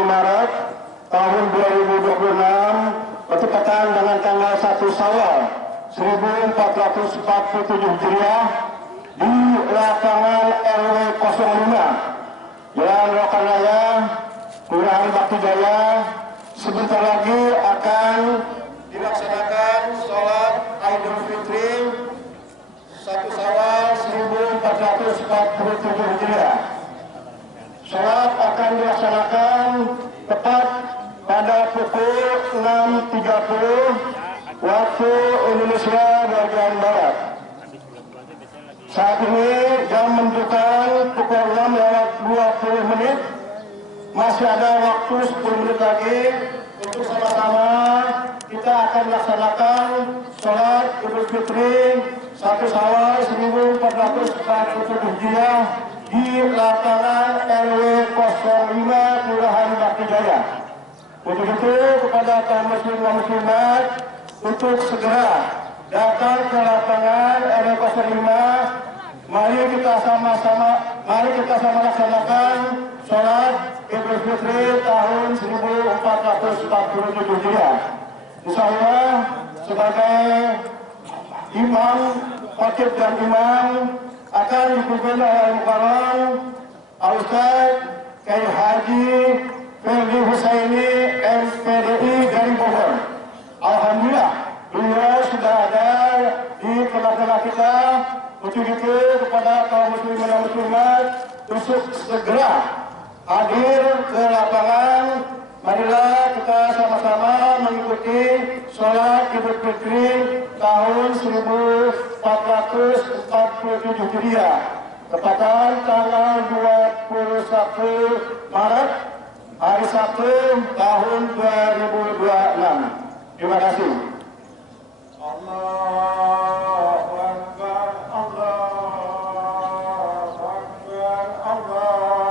Maret tahun 2026 bertepatan dengan tanggal 1 Syawal 1447 Hijriah di lapangan RW 05 Jalan Rokan Raya, Kelurahan Bakti Jaya. Sebentar lagi akan dilaksanakan sholat Idul Fitri 1 Syawal 1447 Hijriah. Sholat akan dilaksanakan tepat pada pukul 6.30 waktu Indonesia bagian Barat. Saat ini jam menunjukkan pukul 6:20. Masih ada waktu 10 menit lagi untuk sama-sama kita akan melaksanakan sholat Idul Fitri 1 Syawal 1447 Hijriah di lapangan RW 05 Kelurahan Bakti Jaya. Untuk itu kepada kaum muslim dan muslimat untuk segera datang ke lapangan RW 05. Mari kita sama-sama laksanakan sholat Idul Fitri tahun 1447 Hijriah. Insyaallah sebagai imam, khatib dan imam akan dipimpin oleh Mukarram Al-Ustaz Kiai Haji Ferdi Husaini MPDI dari Bogor. Alhamdulillah beliau sudah ada di tengah-tengah kita. Untuk itu kepada kaum muslimin dan muslimat untuk segera hadir ke lapangan. Marilah kita sama-sama mengikuti sholat Idul Fitri tahun 1447 Hijriah. Tepatan tanggal 21 Maret hari Sabtu tahun 2026. Terima kasih. Allahu Akbar, Allahu Akbar, Allahu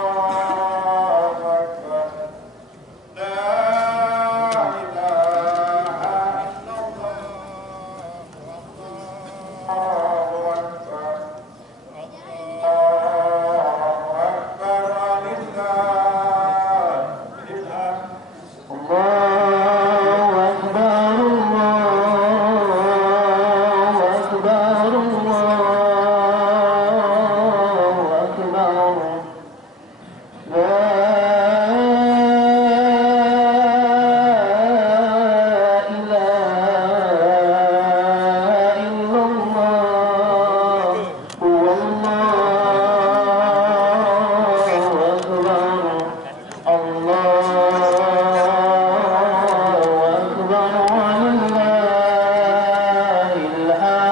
Akbar. La ilaha illallah, Allahu Akbar, Allahu Akbar, walillahil hamd.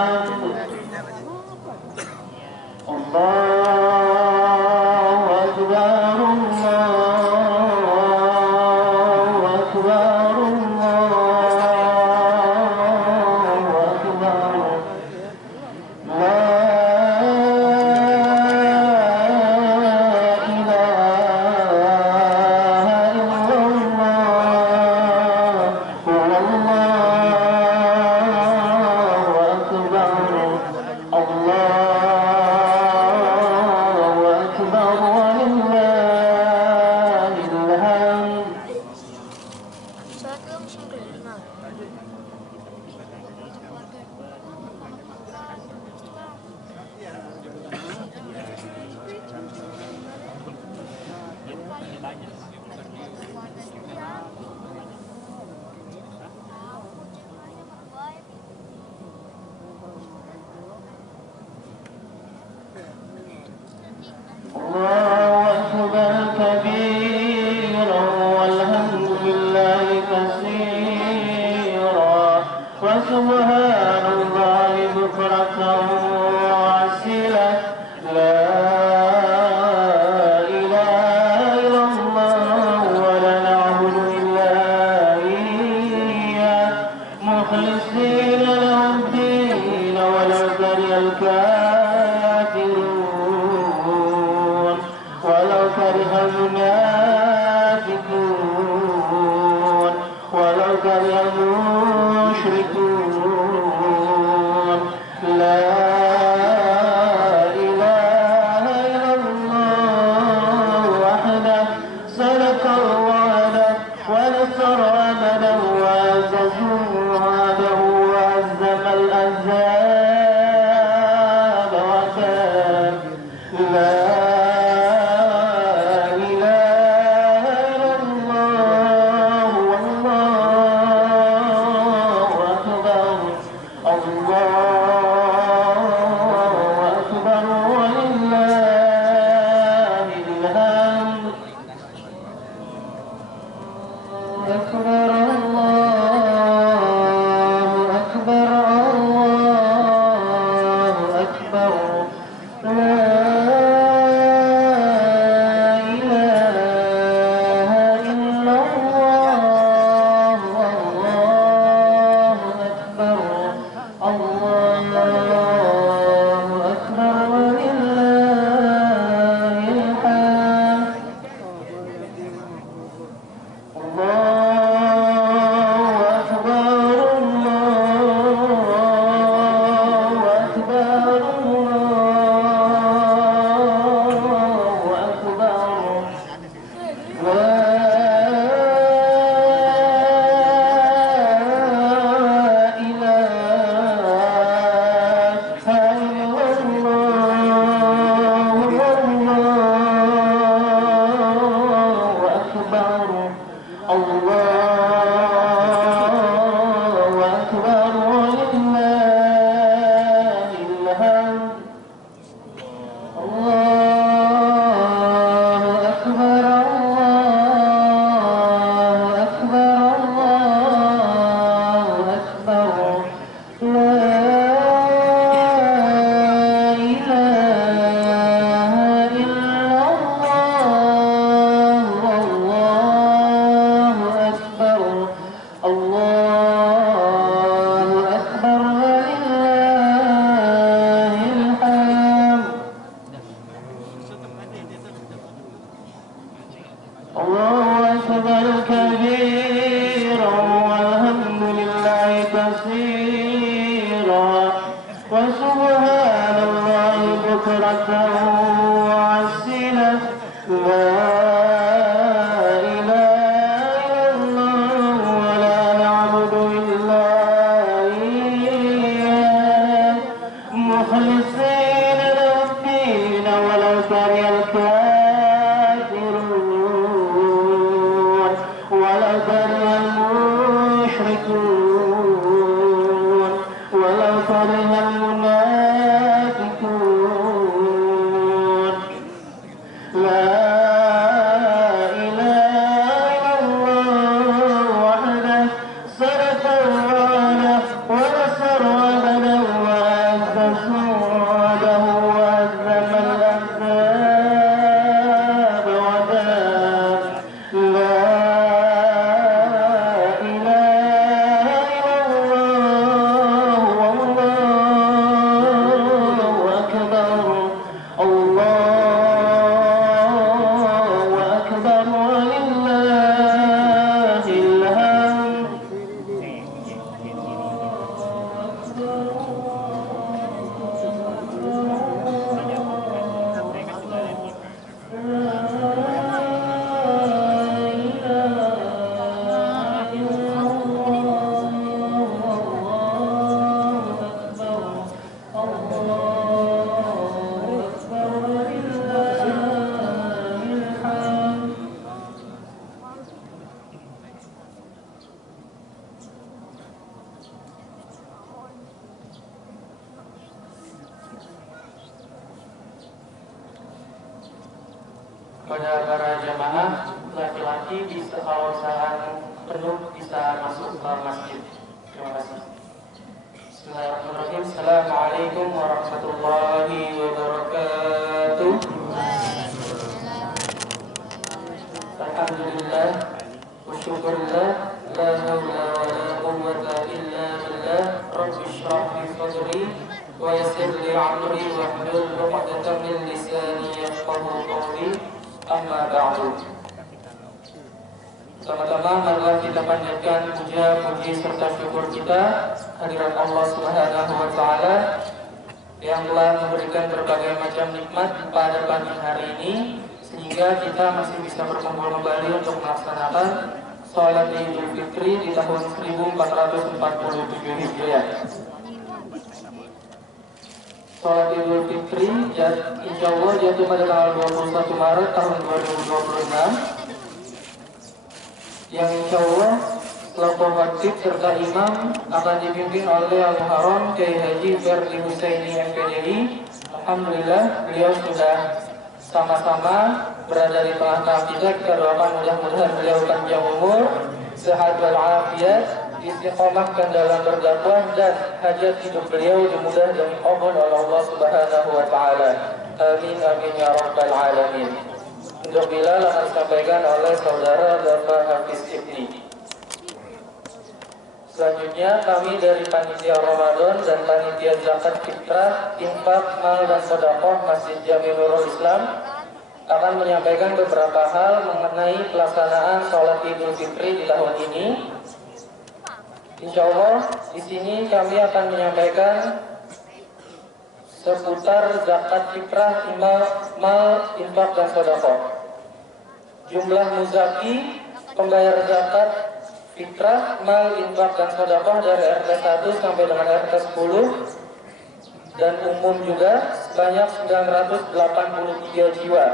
صدق الله سعده وعزم الأحزاب وكان لا إله إلا الله والله أكبر الله أكبر ولله الحمد أكبر الله أكبر الله أكبر لا إله إلا الله والله أكبر الله أكبر ولله الحمد الله أكبر الله أكبر الله أكبر لا إله إلا الله والله أكبر الله أكبر ولله الحمد الله أكبر الله أكبر الله أكبر لا إله إلا الله والله أكبر الله أكبر ولله الحمد الله أكبر كبيرا والحمد لله كثيرا وسبحان الله بكرة وعسلا لا إله إلا الله ولا نعبد إلا إياه مخلصين له الدين ولو كره الكافرون ولو كره المشركون ولو كره المنافقون لا إله إلا الله وحده صدق وعده ونصر عبده وأعز سعده وهزم الأحزاب وكان لا إله إلا الله والله أكبر الله أكبر ولله الحمد Pada para jamaah laki-laki bisa kalau usaha penuh bisa masuk ke masjid. Terima kasih. Bismillahirrahmanirrahim. Assalamualaikum warahmatullahi wabarakatuh. Alhamdulillah wa syukurillah la haula wa la quwwata illa billah. Rabbi shrah li sadri wa yassir li amri wahlul 'uqdatam min lisani yafqahu qawli. Amma ba'du. Pertama-tama marilah kita panjatkan puja-puji serta syukur kita hadirat Allah Subhanahu wa taala yang telah memberikan berbagai macam nikmat pada pagi hari ini sehingga kita masih bisa berkumpul kembali untuk melaksanakan sholat Idul Fitri di tahun 1447 Hijriah. Sholat Idul Fitri insya Allah jatuh pada tanggal 21 Maret tahun 2026, yang insya Allah kelompok khatib serta imam akan dipimpin oleh Al-Muharram Kiai Haji Ferdi Husaini MPDI. Alhamdulillah beliau sudah sama-sama berada di tengah-tengah kita. Kita doakan mudah-mudahan beliau panjang umur, sehat walafiat, istiqomahkan dalam berdakwah, dan hajat hidup beliau dimudah dan diqabul oleh Allah Subhanahu wa taala. Amin amin ya rabbal alamin. Untuk Bilal akan disampaikan oleh saudara Bapak Hafiz Ibni. Selanjutnya kami dari Panitia Ramadan dan Panitia Zakat Fitrah, Infak, Mal dan Sedekah Masjid Jami Nurul Islam akan menyampaikan beberapa hal mengenai pelaksanaan sholat Idul Fitri di tahun ini. Insya Allah di sini kami akan menyampaikan seputar zakat fitrah, mal, infak dan sedekah. Jumlah muzaki pembayar zakat fitrah, mal, infak dan sedekah dari RT 1 sampai dengan RT 10 dan umum juga sebanyak 983 jiwa.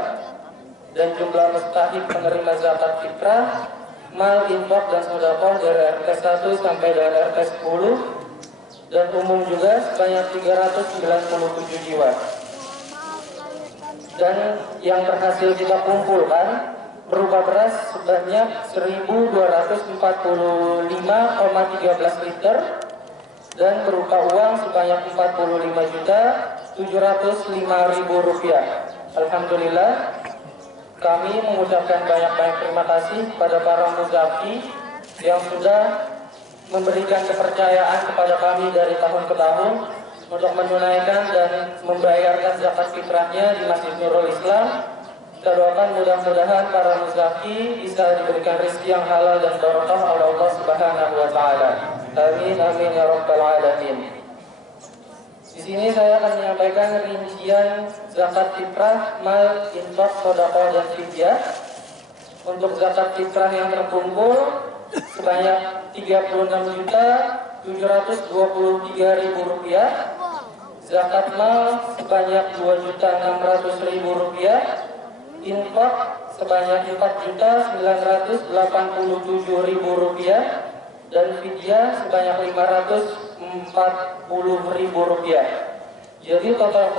Dan jumlah mustahik penerima zakat fitrah, mal, infak dan sedekah dari RT 1 sampai dengan RT 10 dan umum juga sebanyak 397 jiwa. Dan yang berhasil kita kumpulkan berupa beras sebanyak 1.245,13 liter dan berupa uang sebanyak 45.705.000 rupiah. Alhamdulillah, kami mengucapkan banyak-banyak terima kasih kepada para muzaki yang sudah memberikan kepercayaan kepada kami dari tahun ke tahun untuk menunaikan dan membayarkan zakat fitrahnya di Masjid Nurul Islam. Kita doakan mudah-mudahan para muzaki bisa diberikan rezeki yang halal dan barokah oleh Allah Subhanahu wa taala. Amin amin ya rabbal alamin. Di sini saya akan menyampaikan rincian zakat fitrah, mal, infak, sedekah dan fidyah. Untuk zakat fitrah yang terkumpul sebanyak 36.723.000 rupiah. Zakat mal sebanyak 2.600.000 rupiah. Infak sebanyak 4.987.000 rupiah dan fidyah sebanyak 540.000 rupiah. Jadi total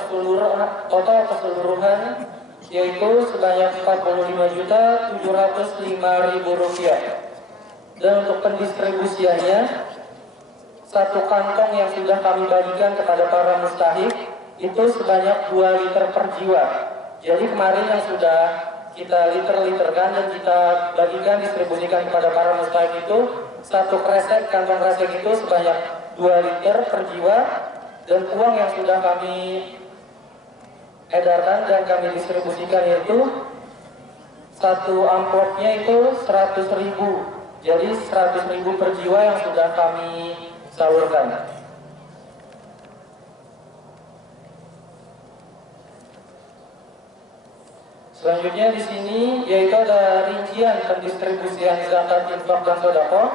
keseluruhan yaitu sebanyak 45.705.000 rupiah. Dan untuk pendistribusiannya, satu kantong yang sudah kami bagikan kepada para mustahik itu sebanyak 2 liter per jiwa. Jadi kemarin yang sudah kita liter-literkan dan kita bagikan distribusikan kepada para mustahik itu, satu kresek, kantong kresek itu sebanyak 2 liter per jiwa, dan uang yang sudah kami edarkan dan kami distribusikan yaitu satu amplopnya itu 100.000. Jadi 100.000 per jiwa yang sudah kami salurkan. Selanjutnya di sini yaitu ada rincian pendistribusian zakat, infak dan sedekah.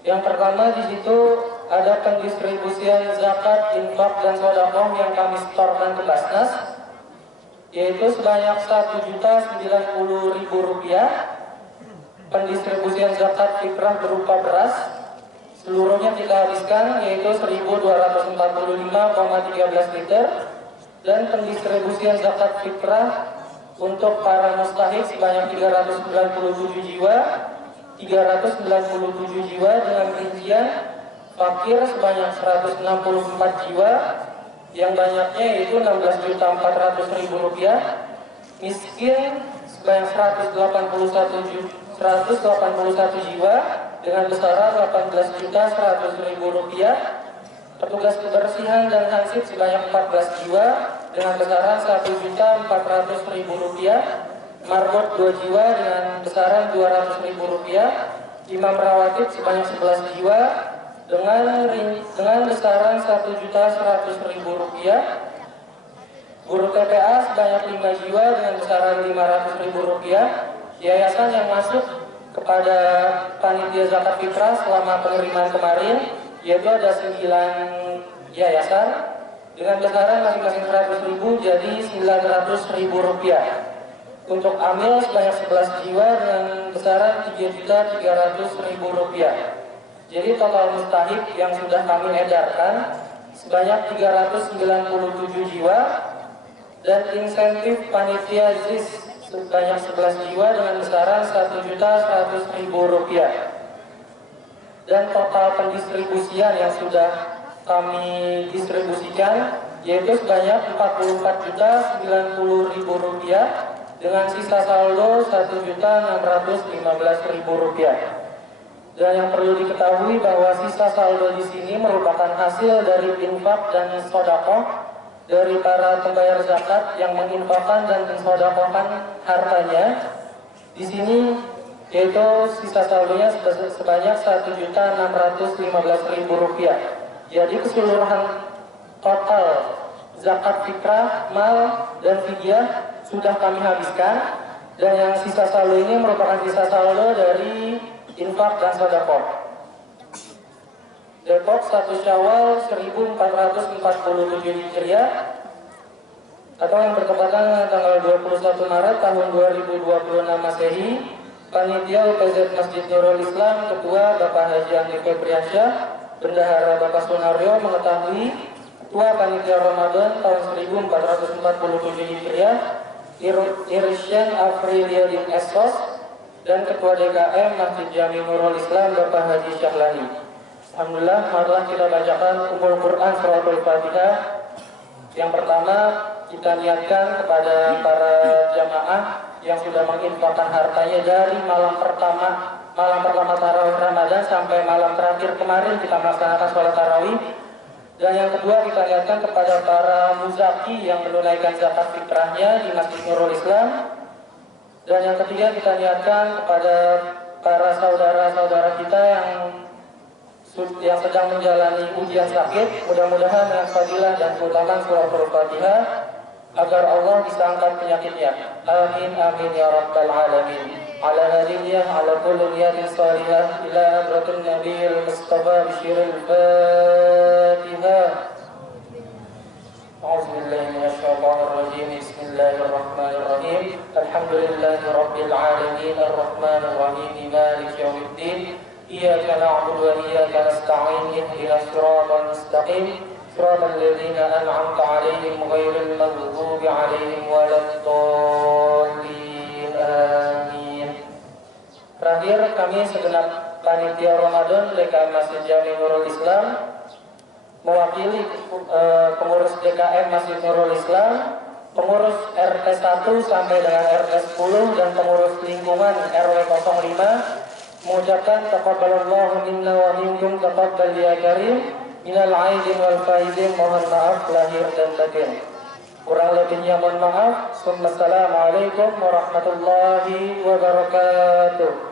Yang pertama di situ ada pendistribusian zakat, infak dan sedekah yang kami setorkan ke Basnas, yaitu sebanyak 1.090.000 rupiah. Pendistribusian zakat fitrah berupa beras seluruhnya kita habiskan yaitu 1.245,13 liter, dan pendistribusian zakat fitrah untuk para mustahik sebanyak 397 jiwa, 397 jiwa dengan rincian fakir sebanyak 164 jiwa, yang banyaknya yaitu 16.400.000 rupiah, miskin sebanyak 181 jiwa dengan besaran 18.100.000 rupiah, petugas kebersihan dan hansip sebanyak 14 jiwa dengan besaran 1.400.000 rupiah, marbot 2 jiwa dengan besaran 200.000 rupiah, imam rawatib sebanyak 11 jiwa dengan besaran 1.100.000 rupiah, guru TPA sebanyak 5 jiwa dengan besaran 500.000 rupiah. Yayasan yang masuk kepada panitia zakat fitrah selama penerimaan kemarin, yaitu ada 9 yayasan dengan besaran masing-masing 100.000 jadi 900.000 rupiah. Untuk amil sebanyak 11 jiwa dengan besaran 3.300.000 rupiah. Jadi total mustahik yang sudah kami edarkan sebanyak 397 jiwa dan insentif panitia ZIS sebanyak 11 jiwa dengan besaran 1.100.000 rupiah. Dan total pendistribusian yang sudah kami distribusikan yaitu sebanyak 44.090.000 rupiah dengan sisa saldo 1.615.000 rupiah. Dan yang perlu diketahui bahwa sisa saldo di sini merupakan hasil dari infak dan sedekah dari para pembayar zakat yang menginfakkan dan mensedekahkan hartanya. Di sini yaitu sisa saldonya sebanyak 1.615.000 rupiah. Jadi keseluruhan total zakat fitrah, mal dan fidyah sudah kami habiskan, dan yang sisa saldo ini merupakan sisa saldo dari infak dan sedekah. Depok 1 Syawal 1447 Hijriah atau yang bertepatan dengan tanggal 21 Maret tahun 2026 Masehi. Panitia UPZ Masjid Nurul Islam Ketua Bapak Haji Andi Febriansyah, Bendahara Bapak Sunaryo mengetahui Ketua Panitia Ramadan tahun 1447 Hijriah Irsyan Afriliadin Esos dan Ketua DKM Masjid Jami Nurul Islam Bapak Haji Syahlani. Alhamdulillah, marilah kita bacakan Ummul Quran Suratul Fatihah. Yang pertama, kita niatkan kepada para jamaah yang sudah menginfakkan hartanya dari malam pertama tarawih Ramadan sampai malam terakhir kemarin kita melaksanakan sholat tarawih. Dan yang kedua, kita niatkan kepada para muzaki yang menunaikan zakat fitrahnya di Masjid Nurul Islam. Dan yang ketiga, kita niatkan kepada para saudara-saudara kita yang sedang menjalani ujian sakit, mudah-mudahan dengan fadilah dan keutamaan suratul Fatihah agar Allah bisa angkat penyakitnya. Amin amin ya rabbal alamin. Ala hadiyah ala kulli niyatin salihah ila hadratin nabiyil mustafa bisyiril Fatihah. A'udzubillahi minasyaitonir rajim. Bismillahirrahmanirrahim. Alhamdulillahi rabbil alamin arrahmanir rahim maliki yaumiddin. Iyyaka na'budu wa iyyaka nasta'in ihdinas siratal mustaqim siratal ladzina an'amta 'alaihim ghairil maghdubi 'alaihim waladdallin. Amin. Terakhir, kami segenap panitia Ramadan DKM Masjid Jami Nurul Islam mewakili pengurus DKM Masjid Nurul Islam, pengurus RT 1 sampai dengan RT 10 dan pengurus lingkungan RW 05 mengucapkan taqabbalallahu minna wa minkum taqabbal ya karim minal aidin wal faidin. Mohon maaf lahir dan batin. Kurang lebihnya mohon maaf. Assalamualaikum warahmatullahi wabarakatuh.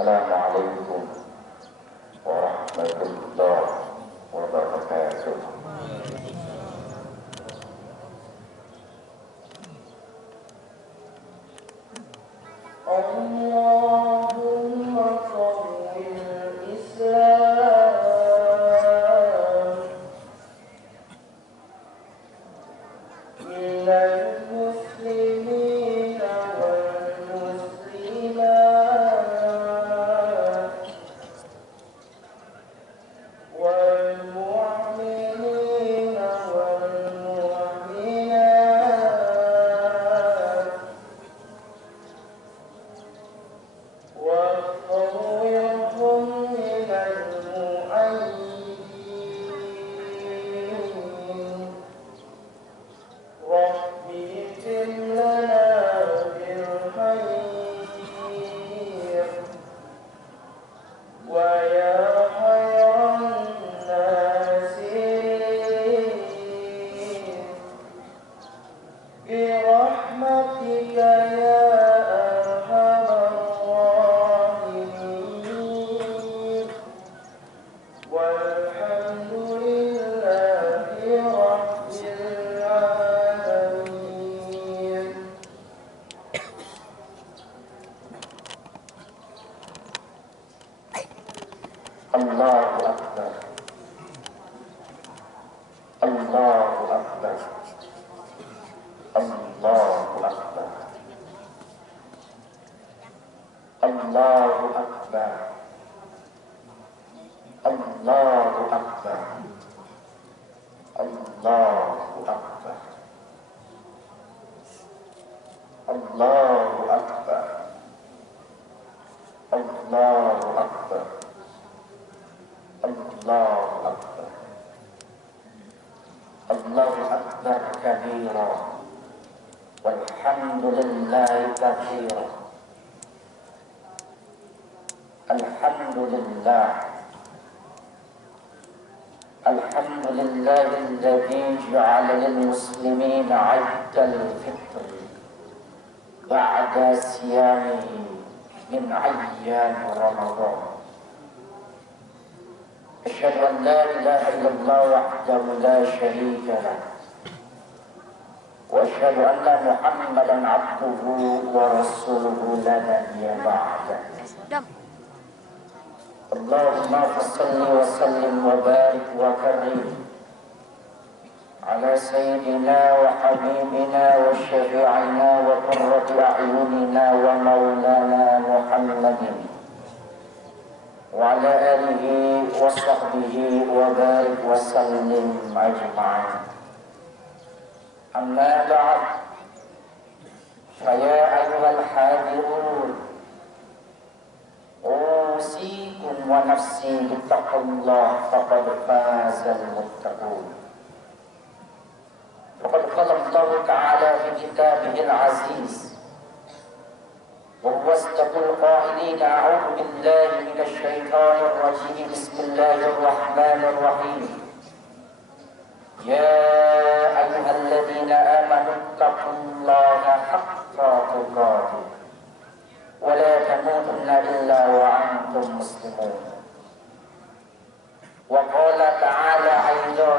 Assalamualaikum warahmatullahi wabarakatuh. Allahumma qawwil Islam minal muslimin wal muslimat wal mu'minin wal mu'minat وَقَوِّرْهُمْ مِنَ الْمُؤَيِّدِينَ رَبِّ اغْفِرْ لَنَا بِالْخَيْرِ وَيَا خَيْرَ النَّاسِرِينَ بِرَحْمَتِكَ يَا أَرْحَمَ الراحمين والحمد لله رب العالمين. Allahu Akbar. Allahu Akbar. Allahu Akbar. Allahu Akbar. Allahu Akbar. Allahu Akbar. Allahu Akbar. Allahu Akbar. Allahu Akbar. Allahu Akbar kabira walhamdulillahi katsira. Alhamdulillah. Alhamdulillahilladzi ja'ala lil muslimina 'idal fitr ba'da siyami min ayyam Ramadan. Asyhadu an la ilaha illallah wahdahu la syarika lah. Wa asyhadu anna Muhammadan 'abduhu wa rasuluhu la nabiyya ba'dah. Allahumma salli wa sallim wa barik wa karim ala sayyidina wa habibina wa syafi'ina wa qurrati a'yunina wa maulana Muhammadin wa ala alihi wa sahbihi wa barik wa sallim ajma'in. Amma ba'd, faya ayyuhal hadirun, usikum wa nafsi bittaqullah faqad fazal muttaqun. Faqad qala كتابه العزيز وهو أصدق القائلين أعوذ بالله من الشيطان الرجيم بسم الله الرحمن الرحيم يا أيها الذين آمنوا اتقوا الله حق تقاته ولا تموتن إلا وأنتم مسلمون وقال تعالى أيضا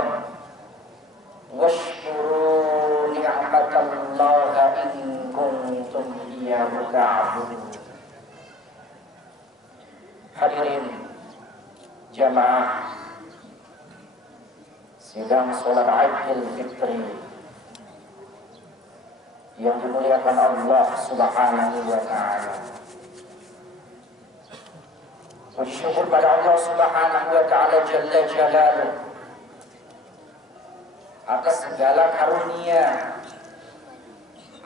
واشكروا نعمة الله إن كنتم إياه تعبدون. Hadirin jamaah sidang sholat Idul Fitri yang dimuliakan Allah Subhanahu wa Ta'ala. Bersyukur pada Allah Subhanahu wa Ta'ala Jalla Jalaluh atas segala karunia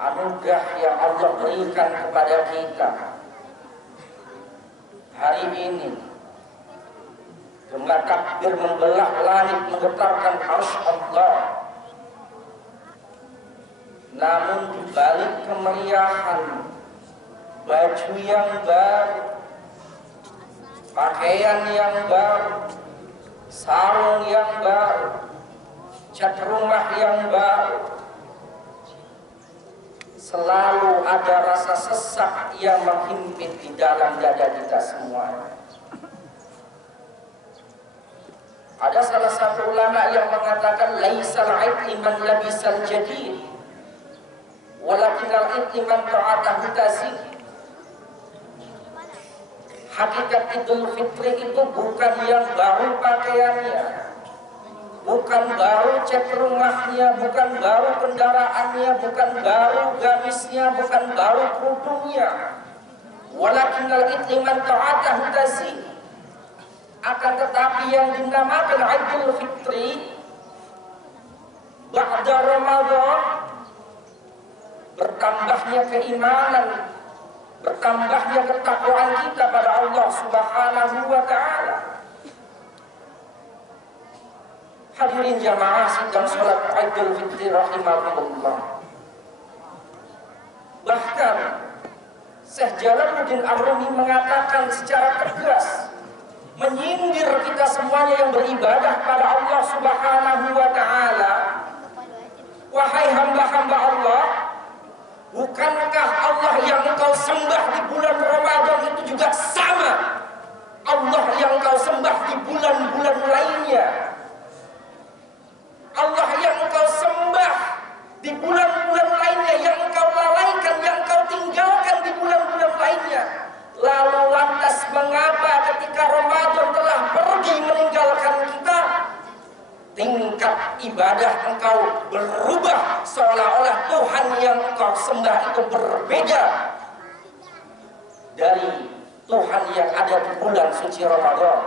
anugerah yang Allah berikan kepada kita. Hari ini gema takbir membelah langit, menggetarkan arsy Allah. Namun di balik kemeriahan, baju yang baru, pakaian yang baru, sarung yang baru, cat rumah yang baru, selalu ada rasa sesak yang menghimpit di dalam dada kita semua. Ada salah satu ulama yang mengatakan laisal aid liman labisal jadid walakinal aid liman ta'atahu tazid. Hakikat Idul Fitri itu bukan yang baru pakaiannya, bukan baru cat rumahnya, bukan baru kendaraannya, bukan baru gamisnya, bukan baru kerudungnya. Walakinal aid liman ta'atahu tazid. Akan tetapi yang dinamakan Idul Fitri ba'da Ramadan, bertambahnya keimanan, bertambahnya ketakwaan kita pada Allah Subhanahu wa Ta'ala. Hadirin jamaah sidang salat Idul Fitri rahimakumullah. Bahkan Syekh Jalaluddin Ar-Rumi mengatakan secara tegas, menyindir kita semuanya yang beribadah pada Allah Subhanahu wa Ta'ala. Wahai hamba-hamba Allah, bukankah Allah yang engkau sembah di bulan Ramadan itu juga sama Allah yang engkau sembah di bulan-bulan lainnya? Allah yang engkau sembah di bulan-bulan lainnya, yang engkau lalaikan, yang engkau tinggalkan di bulan-bulan lainnya. Lalu lantas mengapa ketika Ramadan telah pergi meninggalkan kita, tingkat ibadah engkau berubah seolah-olah Tuhan yang engkau sembah itu berbeda dari Tuhan yang ada di bulan suci Ramadan.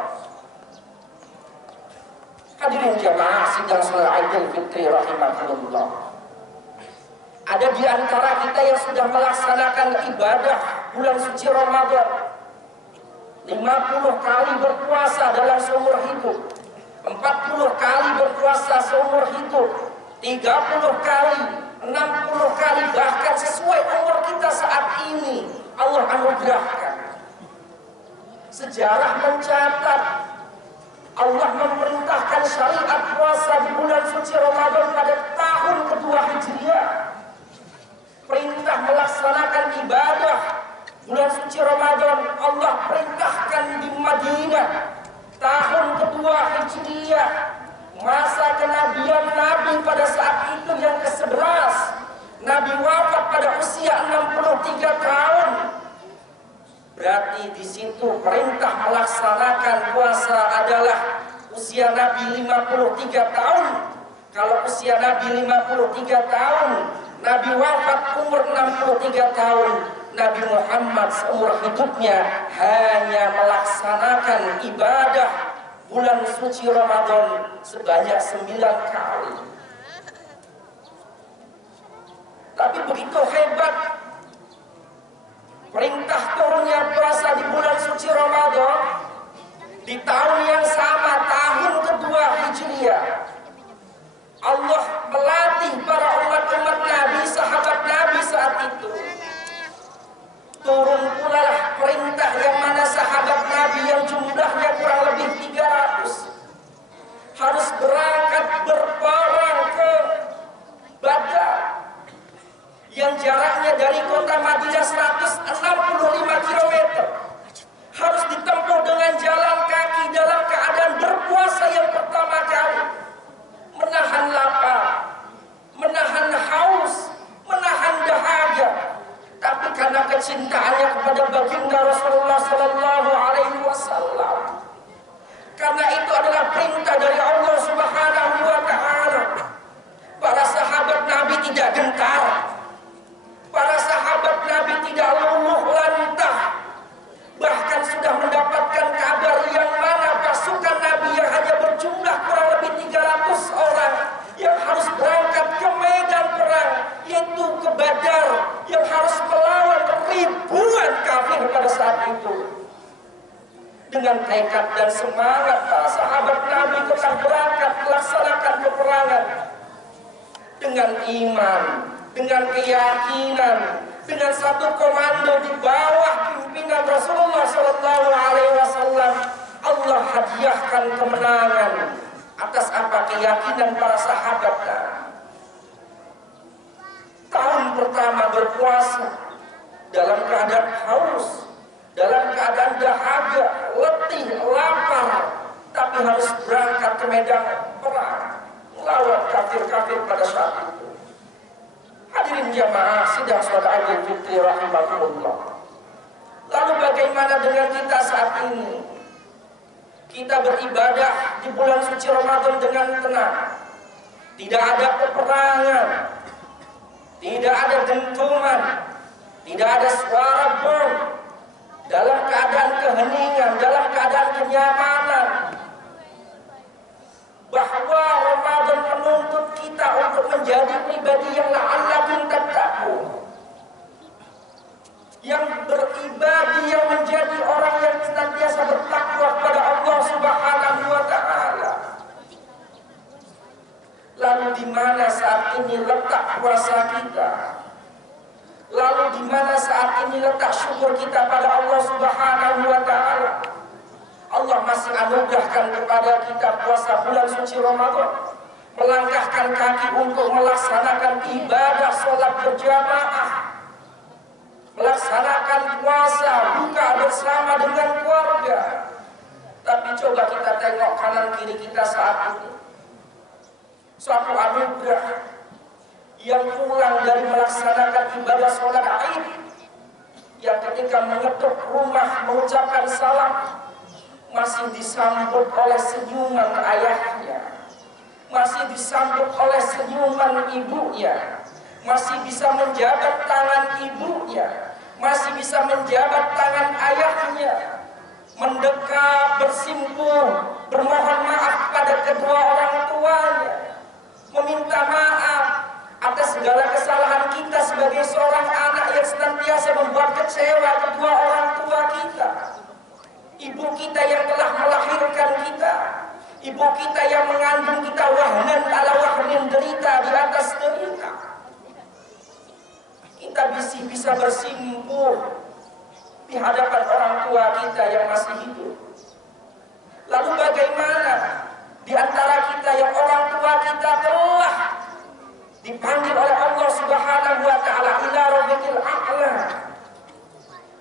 Hadirin jamaah sidang salat Idul Fitri rahimakumullah. Ada di antara kita yang sudah melaksanakan ibadah bulan suci Ramadan 50 kali berpuasa dalam seumur hidup, 40 kali berpuasa seumur hidup, 30 kali, 60 kali, bahkan sesuai umur kita saat ini Allah anugerahkan. Sejarah mencatat Allah memerintahkan syariat puasa di bulan suci Ramadan pada tahun kedua Hijriah. Perintah melaksanakan ibadah bulan suci Ramadan Allah perintahkan di Madinah tahun kedua Hijriah, masa kenabian Nabi pada saat itu yang ke-11. Nabi wafat pada usia 63 tahun. Berarti di situ perintah melaksanakan puasa adalah usia Nabi 53 tahun. Kalau usia Nabi 53 tahun, Nabi wafat umur 63 tahun. Nabi Muhammad seumur hidupnya hanya melaksanakan ibadah bulan suci Ramadan sebanyak 9 kali. Tapi begitu hebat perintah turunnya puasa di bulan suci Ramadan di tahun yang sama, tahun kedua Hijriah. Allah melatih para umat-umat Nabi, sahabat Nabi dengan tekad dan semangat para sahabat Nabi tetap berangkat melaksanakan peperangan dengan iman, dengan keyakinan, dengan satu komando di bawah pimpinan Rasulullah SAW. Allah hadiahkan kemenangan atas apa keyakinan para sahabat. Tahun pertama berpuasa dalam keadaan haus, dalam keadaan dahaga, letih, lapar, tapi harus berangkat ke medan perang melawan kafir-kafir pada saat itu. Hadirin jamaah sidang salat Idul Fitri rahimakumullah. Lalu bagaimana dengan kita saat ini? Kita beribadah di bulan suci Ramadan dengan tenang. Tidak ada peperangan, tidak ada dentuman, tidak ada suara bom. Dalam keadaan keheningan, dalam keadaan kenyamanan, bahwa Ramadan menuntut kita untuk menjadi pribadi yang la'allakum tattaqun, yang beribadah, yang menjadi orang yang senantiasa bertakwa kepada Allah Subhanahu wa Ta'ala. Lalu di mana saat ini letak puasa kita? Lalu di mana saat ini letak syukur kita pada Allah Subhanahu wa Ta'ala? Allah masih anugerahkan kepada kita puasa bulan suci Ramadan, melangkahkan kaki untuk melaksanakan ibadah sholat berjamaah, melaksanakan puasa buka bersama dengan keluarga. Tapi coba kita tengok kanan kiri kita saat ini, suatu anugerah yang pulang dari melaksanakan ibadah sholat Id, yang ketika mengetuk rumah mengucapkan salam masih disambut oleh senyuman ayahnya, masih disambut oleh senyuman ibunya, masih bisa menjabat tangan ibunya, masih bisa menjabat tangan ayahnya, mendekat, bersimpuh, bermohon maaf pada kedua orang tuanya, meminta maaf atas segala kesalahan kita sebagai seorang anak yang senantiasa membuat kecewa kedua orang tua kita, ibu kita yang telah melahirkan kita, ibu kita yang mengandung kita wahnan ala wahnin, derita di atas derita. Kita bisa bersimpuh di hadapan orang tua kita yang masih hidup. Lalu bagaimana di antara kita yang orang tua kita telah dipanggil oleh Allah Subhanahu wa Ta'ala ila rabbil a'la?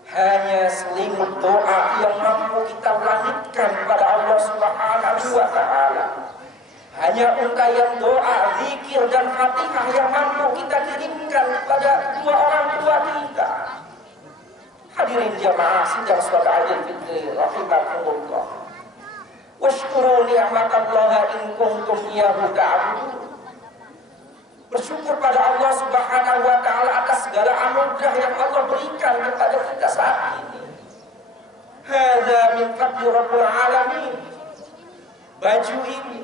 Hanya selimut doa yang mampu kita langitkan kepada Allah Subhanahu wa Ta'ala. Hanya untayan doa, zikir dan Fatihah yang mampu kita kirimkan kepada dua orang tua kita. Hadirin jamaah sidang salat Idul Fitri rahimakumullah. Washkuru ni'matallahi in kuntum iyyahu ta'budun. Bersyukur pada Allah Subhanahu wa Ta'ala atas segala anugerah yang Allah berikan kepada kita saat ini. Hadza min fadli rabbil alamin. Baju ini,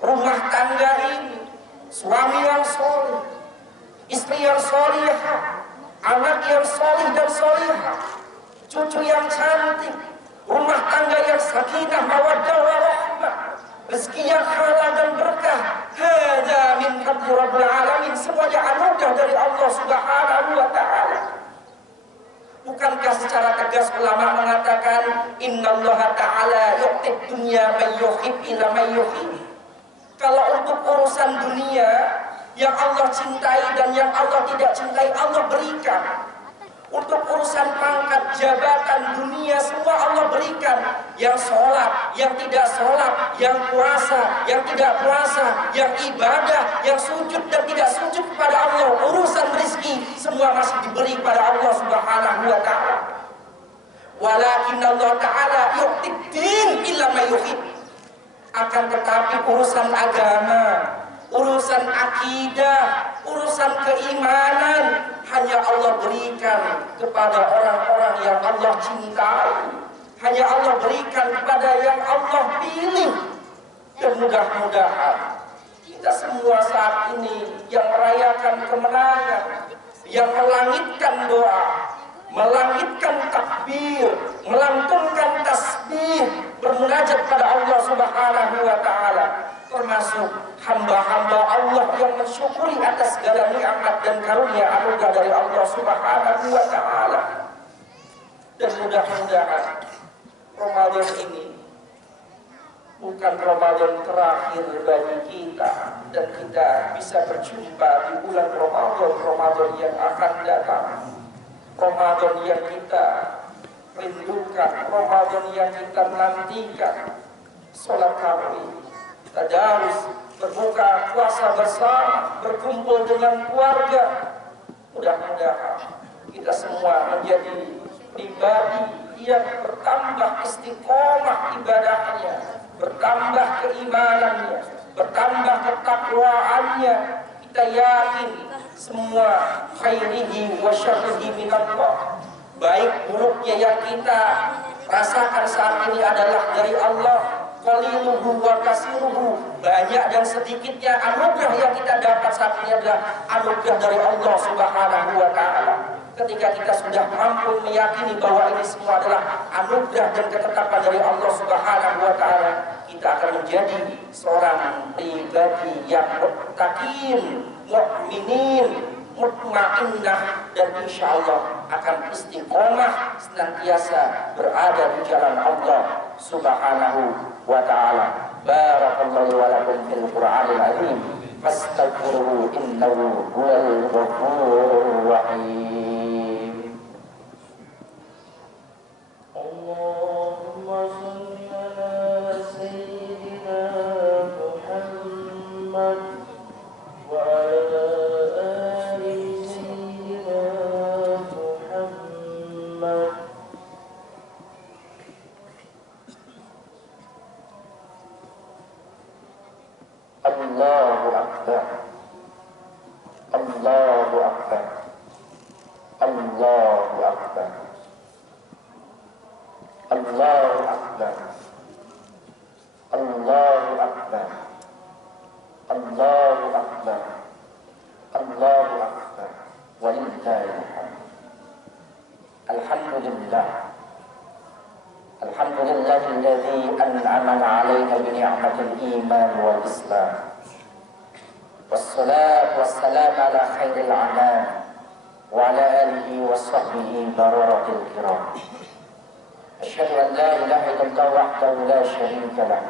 rumah tangga ini, suami yang soleh, istri yang solihah, anak yang solih dan solihah, cucu yang cantik, rumah tangga yang sakinah, mawaddah warahmah, rezeki yang halal dan berkah. Hadza min fadli rabbil alamin. Semuanya anugerah dari Allah Subhanahu wa Ta'ala. Bukankah secara tegas ulama mengatakan innallaha ta'ala yu'tid dunya man yuhib ila man yuhib? Kalau untuk urusan dunia yang Allah cintai dan yang Allah tidak cintai, Allah berikan. Untuk urusan pangkat, jabatan, dunia, semua Allah berikan. Yang sholat, yang tidak sholat, yang puasa, yang tidak puasa, yang ibadah, yang sujud dan tidak sujud kepada Allah. Urusan rezeki semua masih diberi pada Allah Subhanahu wa Ta'ala. Walakin Allah Ta'ala yu'tid din illa ma yuhib. Akan tetapi urusan agama, urusan akidah, urusan keimanan hanya Allah berikan kepada orang-orang yang Allah cintai. Hanya Allah berikan kepada yang Allah pilih. Dan mudah-mudahan kita semua saat ini yang merayakan kemenangan, yang melangitkan doa, melangitkan takbir, melantunkan tasbih, bermunajat pada Allah Subhanahu wa taala, termasuk hamba-hamba Allah yang mensyukuri atas segala nikmat dan karunia anugerah dari Allah Subhanahu wa taala. Dan mudah-mudahan Ramadan ini bukan Ramadan terakhir bagi kita, dan kita bisa berjumpa di bulan Ramadan yang akan datang, Ramadan yang kita rindukan, Ramadan yang kita nantikan. Sholat tarawih, tadarus, berbuka puasa bersama, berkumpul dengan keluarga. Mudah-mudahan kita semua menjadi pribadi yang bertambah istiqomah ibadahnya, bertambah keimanannya, bertambah ketakwaannya. Kita yakin semua khairihi wa syarrihi minallah, baik buruknya yang kita rasakan saat ini adalah dari Allah. Qaliluhu wa kasiruhu, banyak dan sedikitnya anugerah yang kita dapat saat ini adalah anugerah dari Allah Subhanahu wa taala. Ketika kita sudah mampu meyakini bahwa ini semua adalah anugerah dan ketetapan dari Allah Subhanahu wa taala, kita akan menjadi seorang pribadi yang muttaqin, mukminin, mutmainnah, dan insyaallah akan istiqomah senantiasa berada di jalan Allah Subhanahu wa taala. Barakallahu wa lakum fil Qur'anil azim. Fastaghfiruhu innahu huwal ghafurur rahim. Allahumma shalli ala sayyidina Muhammad wa ala ali sayyidina Muhammad. Allahu Akbar, Allahu Akbar, Allahu Akbar, Allahu Akbar, Allahu Akbar, Allahu Akbar, Allahu Akbar, walillahil hamd. Alhamdulillah, alhamdulillahilladzi an'ama 'alaina bi ni'matil iman wal islam. Wassalatu wassalamu ala khairil anam wa ala alihi wa sahbihi bararatil kiram. Asyhadu an la ilaha illallah wahdahu la syarika lah,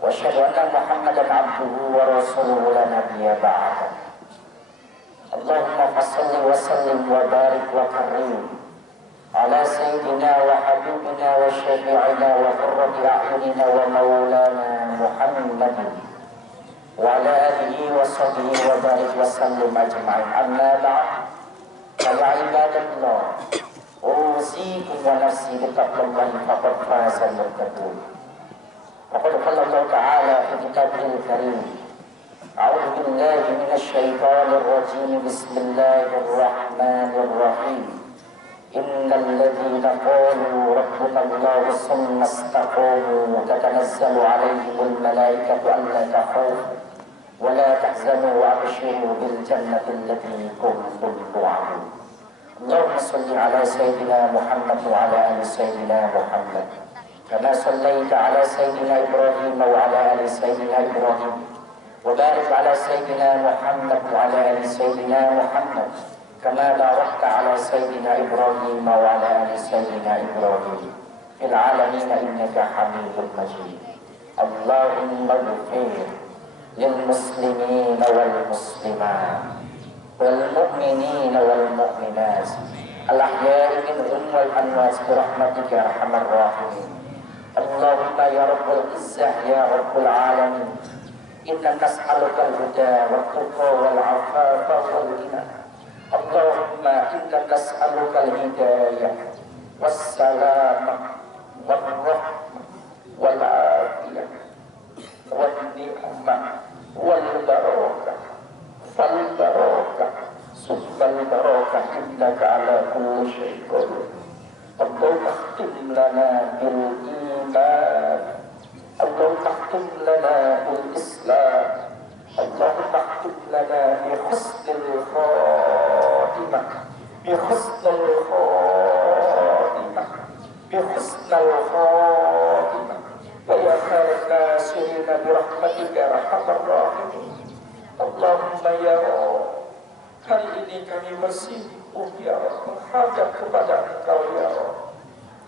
wa asyhadu anna Muhammadan 'abduhu wa rasuluhu la nabiyya ba'da. Allahumma fassalli wa sallim wa barik wa karim ala sayyidina wa habibina wa syafi'ina wa qurrati a'yunina wa maulana Muhammadin wa ala alihi wa sahbihi wa barik wa sallim ajma'in. Amma ba'd, ya ibadallah, usikum wa nafsi bittaqwallahi faqad faza al-muttaqun. Faqad qala Allah ta'ala fi kitabihil karim, a'udzu billahi minasy syaithanir rajim, bismillahir rahmanir rahim. Innal ladzina qalu rabbuna Allah tsumma istaqamu tatanazzalu 'alaihimul malaikatu alla takhafu wa la tahzanu wa abshiru bil jannati allati kuntum tu'adun. Allahumma shalli 'ala sayyidina Muhammad wa 'ala ali sayyidina Muhammad kama shallaita 'ala sayyidina Ibrahim wa 'ala ali sayyidina Ibrahim wa barik 'ala sayyidina Muhammad wa 'ala ali sayyidina Muhammad kama barakta 'ala sayyidina Ibrahim wa 'ala ali sayyidina Ibrahim fil 'alamin innaka Hamidum Majid. Allahumma ighfir lil muslimin wal muslimat wal mu'minin wal mu'minat al ahya'i minhum wal amwat bi rahmatika ya arhamar rahimin. Allahumma ya rabbul izzah ya rabbul alamin, inna nas'aluka al-huda wat tuqa wal 'afafa wal ghina. Allahumma inna nas'aluka al-hidayah was-salamah wal-rahmah wal-afiyah wal-ni'mah wal-barakah fal-barakah subbal-barakah innaka ala kulli syai'in qadir. Allahumma khtim lana bil iman, Allahumma khtim lana bil islam, Allahumma khtim lana bi husnil khatimah, bi husnil khatimah. bihusnal khatimah wa ya khairan nasirina birahmatika arhamar rahimin. Allahumma ya Rabb, hari ini kami bersimpuh ya Rabb menghadap kepada Engkau ya Rabb.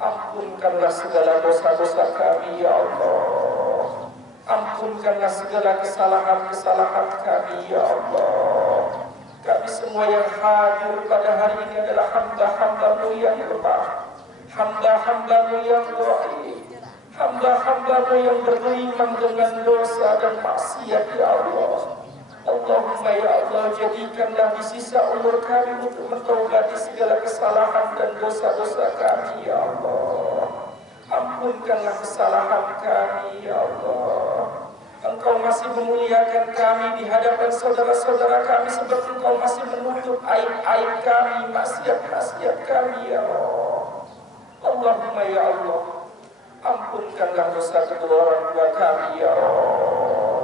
Ampunkanlah segala dosa-dosa kami ya Allah. Ampunkanlah segala kesalahan-kesalahan kami ya Allah. Kami semua yang hadir pada hari ini adalah hamba-hamba-Mu yang lemah, hamba-hamba-Mu yang dhaif, hamba-hamba-Mu yang beriman dengan dosa dan maksiat ya Allah. Allahumma ya Allah, jadikanlah di sisa umur kami untuk mentaubat segala kesalahan dan dosa-dosa kami ya Allah. Ampunkanlah kesalahan kami ya Allah. Engkau masih memuliakan kami di hadapan saudara-saudara kami, sebab Engkau masih menutup aib-aib kami, maksiat-maksiat kami ya Allah. Allahumma ya Allah, ampunkanlah dosa kedua orang tua kami ya Allah.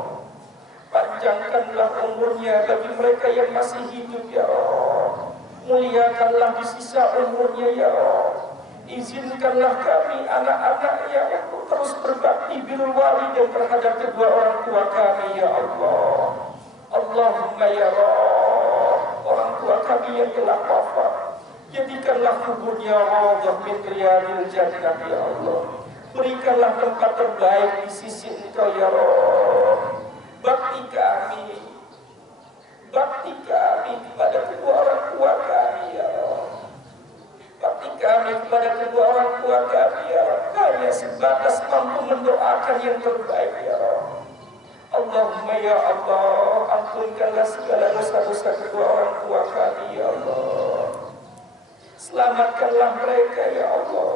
Panjangkanlah umurnya bagi mereka yang masih hidup ya Allah. Muliakanlah di sisa umurnya ya Allah. Izinkanlah kami anak-anaknya untuk terus berbakti birrul walidain terhadap kedua orang tua kami ya Allah. Allahumma ya Rabb, orang tua kami yang telah wafat, jadikanlah kuburnya rawdah min riyadil jannah ya Allah. Berikanlah tempat terbaik di sisi Engkau ya Rabb. Bakti kami kepada kedua orang tua kami ya Allah. Bakti kami kepada kedua orang tua kami ya Allah, hanya sebatas mampu mendoakan yang terbaik ya Allah. Allahumma ya Allah, ampunkanlah segala dosa-dosa kedua orang tua kami ya Allah. Selamatkanlah mereka ya Allah.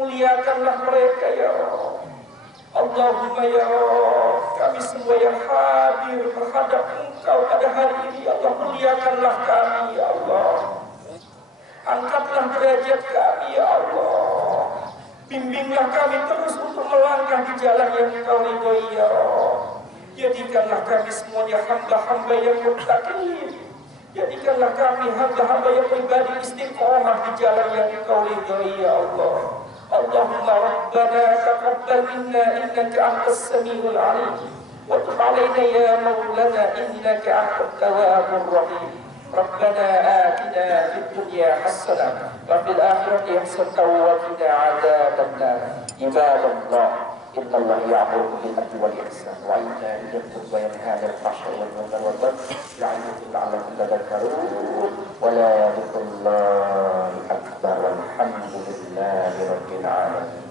Muliakanlah mereka ya Allah. Allahumma ya Allah, kami semua yang hadir menghadap Engkau pada hari ini ya Allah, muliakanlah kami ya Allah. Angkatlah derajat kami ya Allah. Bimbinglah kami terus untuk melangkah di jalan yang Engkau ridhoi ya Allah. Jadikanlah kami semuanya hamba-hamba yang muttaqin. Jadikanlah kami hamba-hamba yang pribadi istiqomah di jalan yang Engkau ridhoi ya Allah. Allahumma rabbana taqabbal minna innaka antas samiul alim wa tub alaina ya maulana innaka antat tawwabur rahim. Rabbana atina fid dunya hasanah wa fil akhirati hasanah wa qina adzabannar. Ibadallah, innallaha ya'muru bil adli wal ihsan wa ita'i dzil qurba wa yanha 'anil fahsya'i wal munkari wal baghi ya'idukum la'allakum tadhakkarun. Wa la yadhkurullaha akbar. Walhamdulillahi rabbil alamin.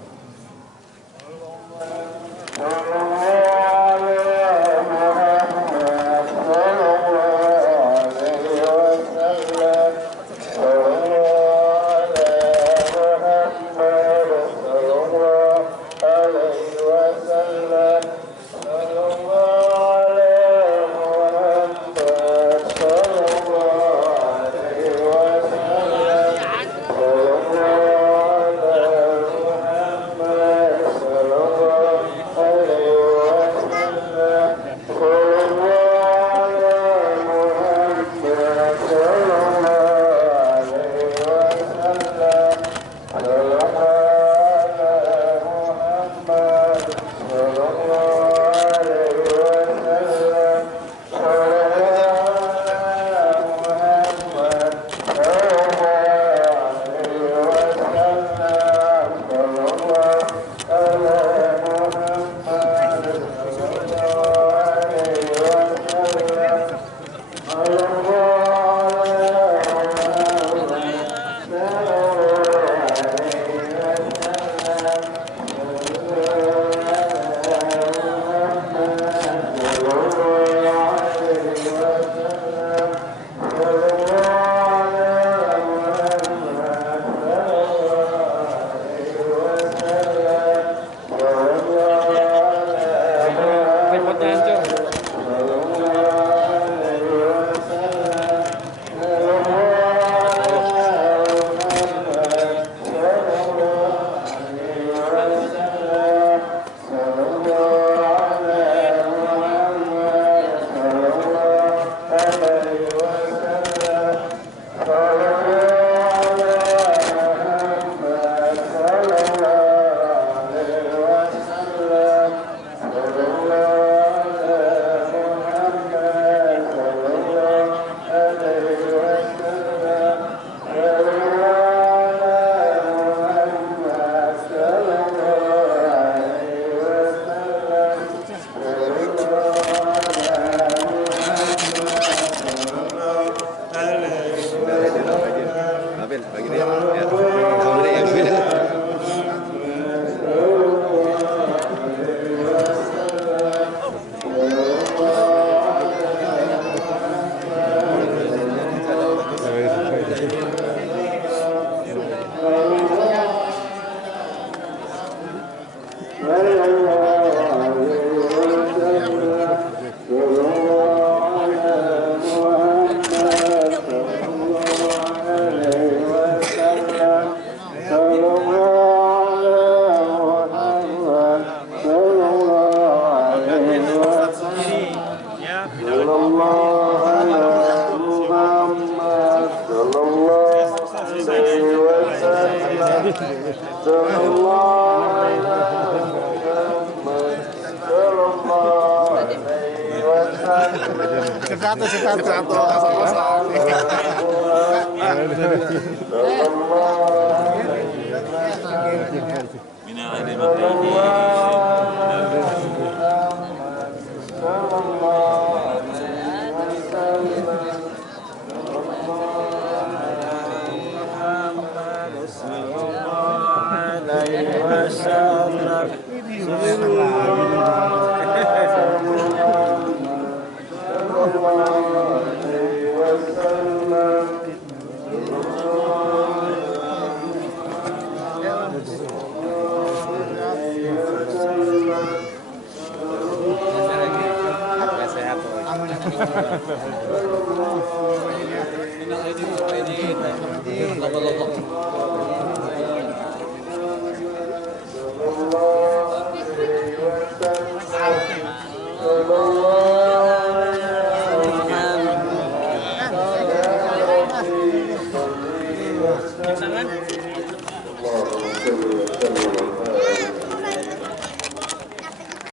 Alaihi Sallallahu ala Muhammad sallallahu alaihi wasallam. Sallallahu ala Muhammad sallallahu alaihi wasallam. Jangan